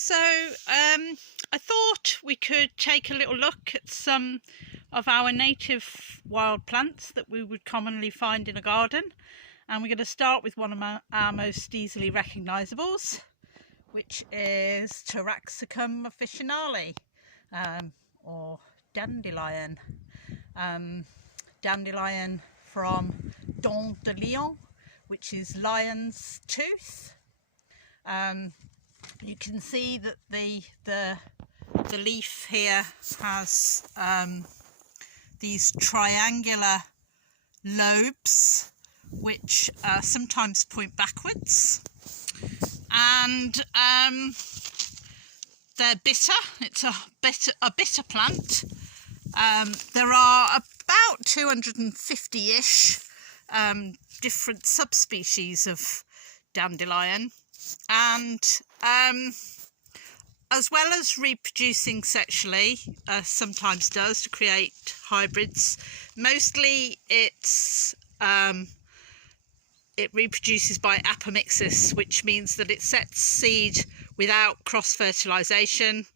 So I thought we could take a little look at some of our native wild plants that we would commonly find in a garden, and we're going to start with one of our most easily recognisables, which is Taraxacum officinale, or dandelion. Dandelion from Dandelion, which is lion's tooth. You can see that the leaf here has these triangular lobes which sometimes point backwards, and they're bitter. It's a bitter plant. There are about 250-ish different subspecies of dandelion, and as well as reproducing sexually, sometimes does to create hybrids. Mostly it reproduces by apomixis, which means that it sets seed without cross-fertilization,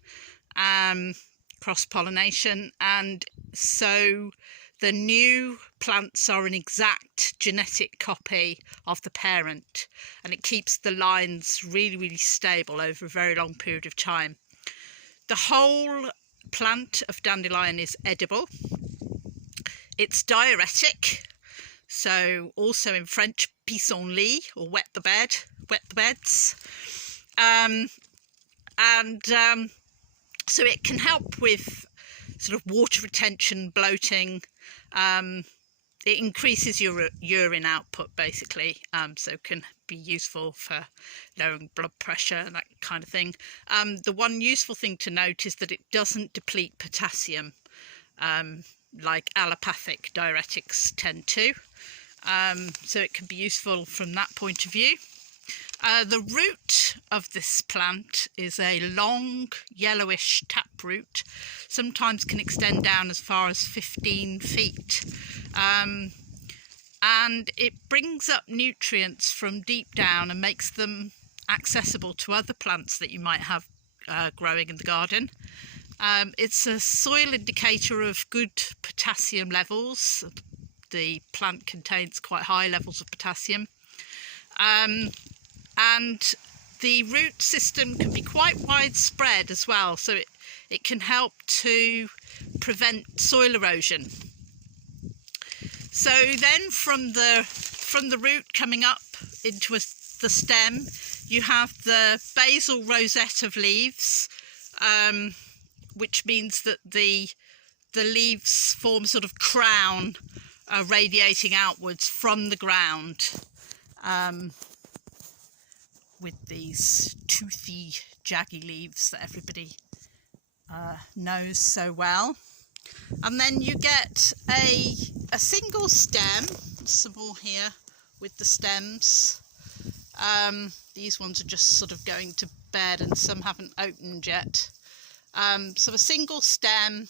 cross-pollination, and so the new plants are an exact genetic copy of the parent, and it keeps the lines really stable over a very long period of time. The whole plant of dandelion is edible. It's diuretic, so also in French, pissenlit, or wet the beds. So it can help with sort of water retention, bloating. It increases your urine output basically, so can be useful for lowering blood pressure and that kind of thing. The one useful thing to note is that it doesn't deplete potassium like allopathic diuretics tend to, so it can be useful from that point of view. The root of this plant is a long yellowish taproot, sometimes can extend down as far as 15 feet. And it brings up nutrients from deep down and makes them accessible to other plants that you might have growing in the garden. It's a soil indicator of good potassium levels. The plant contains quite high levels of potassium. And the root system can be quite widespread as well, so it can help to prevent soil erosion. So then from the root coming up into the stem, you have the basal rosette of leaves, which means that the leaves form a sort of crown radiating outwards from the ground, with these toothy, jaggy leaves that everybody knows so well. And then you get a single stem. Some more here with the stems. These ones are just sort of going to bed and some haven't opened yet. So a single stem,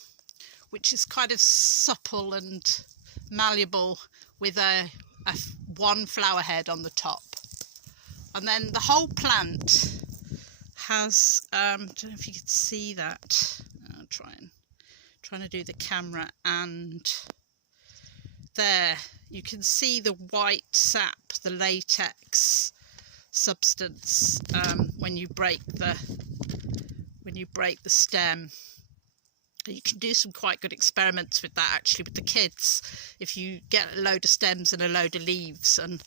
which is kind of supple and malleable, with one flower head on the top. And then the whole plant has, I don't know if you can see that. I'll trying to do the camera, and there you can see the white sap, the latex substance, when you break the stem. You can do some quite good experiments with that actually with the kids. If you get a load of stems and a load of leaves and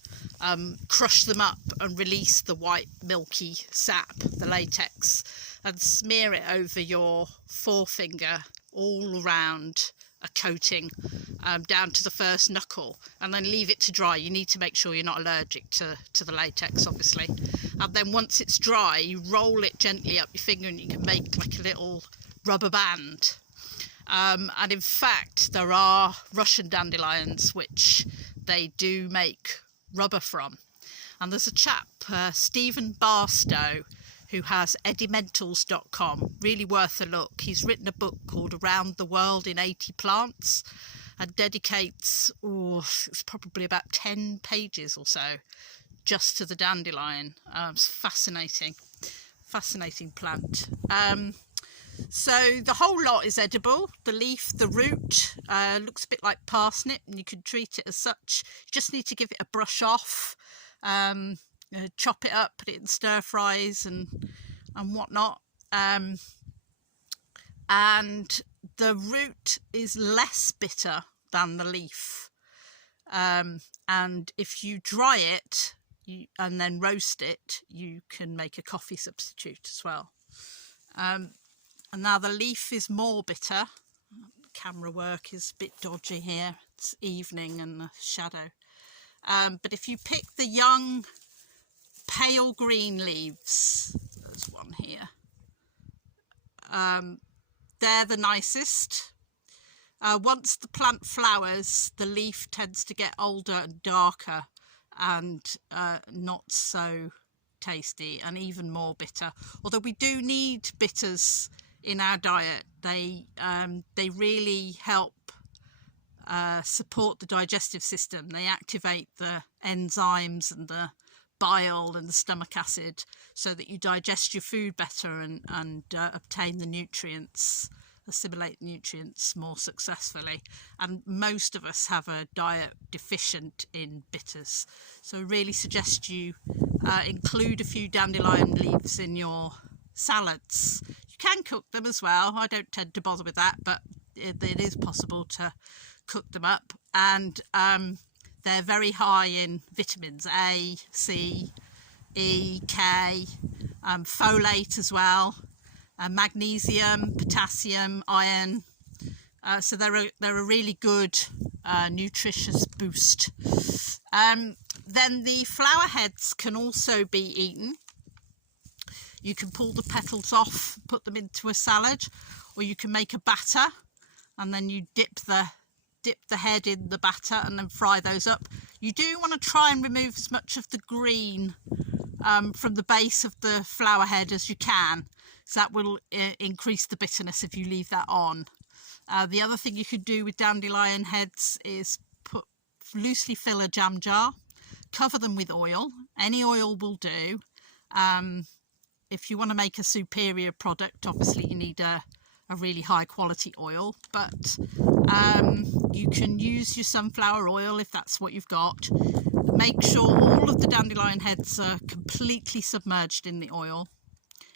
crush them up and release the white milky sap, the latex, and smear it over your forefinger all around a coating, down to the first knuckle, and then leave it to dry. You need to make sure you're not allergic to the latex, obviously. And then once it's dry, you roll it gently up your finger and you can make like a little rubber band. And in fact, there are Russian dandelions which they do make rubber from. And there's a chap, Stephen Barstow, who has edimentals.com, really worth a look. He's written a book called Around the World in 80 Plants, and dedicates, it's probably about 10 pages or so just to the dandelion. It's fascinating fascinating plant. So the whole lot is edible. The leaf, the root, looks a bit like parsnip, and you can treat it as such. You just need to give it a brush off, chop it up, put it in stir fries and whatnot. And the root is less bitter than the leaf. And if you dry it and then roast it, you can make a coffee substitute as well. And now the leaf is more bitter. Camera work is a bit dodgy here. It's evening and the shadow. But if you pick the young pale green leaves, there's one here, they're the nicest. Once the plant flowers, the leaf tends to get older and darker and not so tasty and even more bitter. Although we do need bitters in our diet. They really help support the digestive system. They activate the enzymes and the bile and the stomach acid so that you digest your food better and obtain the nutrients, assimilate nutrients more successfully. And most of us have a diet deficient in bitters, so I really suggest you include a few dandelion leaves in your salads. You can cook them as well. I don't tend to bother with that, but it is possible to cook them up. And they're very high in vitamins A, C, E, K, folate as well, magnesium, potassium, iron. So they're a really good nutritious boost. Then the flower heads can also be eaten. You can pull the petals off, put them into a salad, or you can make a batter and then you dip the head in the batter and then fry those up. You do want to try and remove as much of the green from the base of the flower head as you can, so that will increase the bitterness if you leave that on. The other thing you could do with dandelion heads is loosely fill a jam jar, cover them with oil. Any oil will do. If you want to make a superior product, obviously you need a really high quality oil, but you can use your sunflower oil if that's what you've got. Make sure all of the dandelion heads are completely submerged in the oil.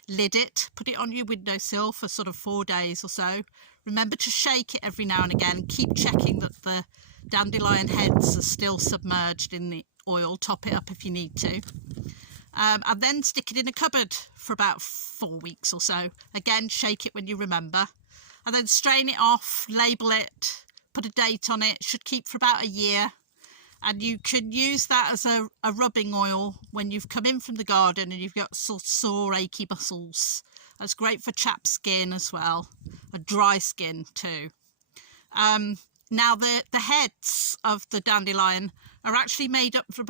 Lid it, put it on your windowsill for sort of 4 days or so. Remember to shake it every now and again. Keep checking that the dandelion heads are still submerged in the oil. Top it up if you need to. And then stick it in a cupboard for about 4 weeks or so. Again, shake it when you remember. And then strain it off, label it, put a date on it. It should keep for about a year. And you can use that as a rubbing oil when you've come in from the garden and you've got sore, achy muscles. That's great for chapped skin as well, a dry skin too. Now the heads of the dandelion are actually made up to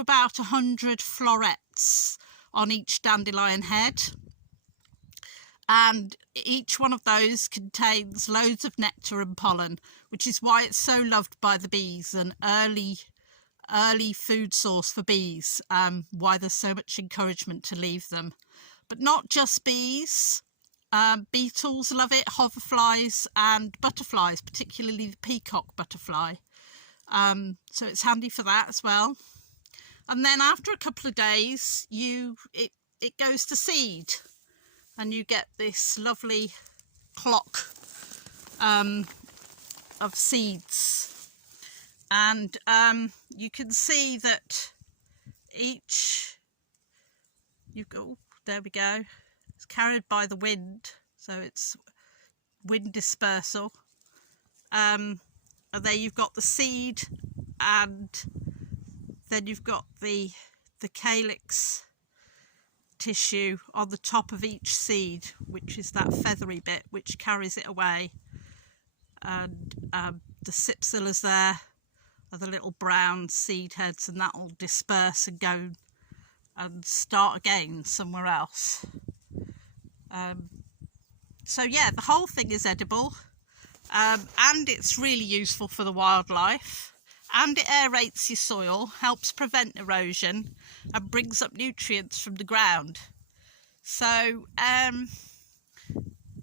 about 100 florets on each dandelion head, and each one of those contains loads of nectar and pollen, which is why it's so loved by the bees, an early food source for bees, why there's so much encouragement to leave them. But not just bees. Beetles love it, hoverflies and butterflies, particularly the peacock butterfly. So it's handy for that as well. And then after a couple of days, it goes to seed, and you get this lovely clock of seeds. And you can see that there we go. It's carried by the wind, so it's wind dispersal. And there you've got the seed, and then you've got the calyx tissue on the top of each seed, which is that feathery bit which carries it away. And the cypsellas there are the little brown seed heads, and that will disperse and go and start again somewhere else. So yeah, the whole thing is edible, and it's really useful for the wildlife, and it aerates your soil, helps prevent erosion and brings up nutrients from the ground. So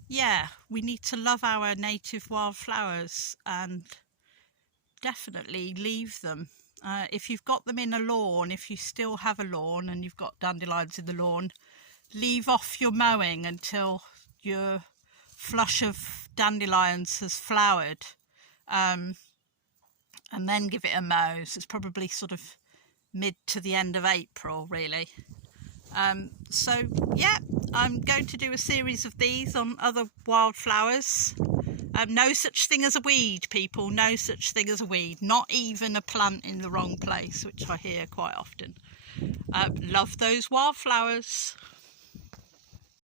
yeah, we need to love our native wildflowers and definitely leave them. If you've got them in a lawn, if you still have a lawn and you've got dandelions in the lawn, leave off your mowing until your flush of dandelions has flowered, and then give it a mow. So it's probably sort of mid to the end of April, really. So yeah, I'm going to do a series of these on other wildflowers. No such thing as a weed, people, no such thing as a weed, not even a plant in the wrong place, which I hear quite often. Love those wildflowers.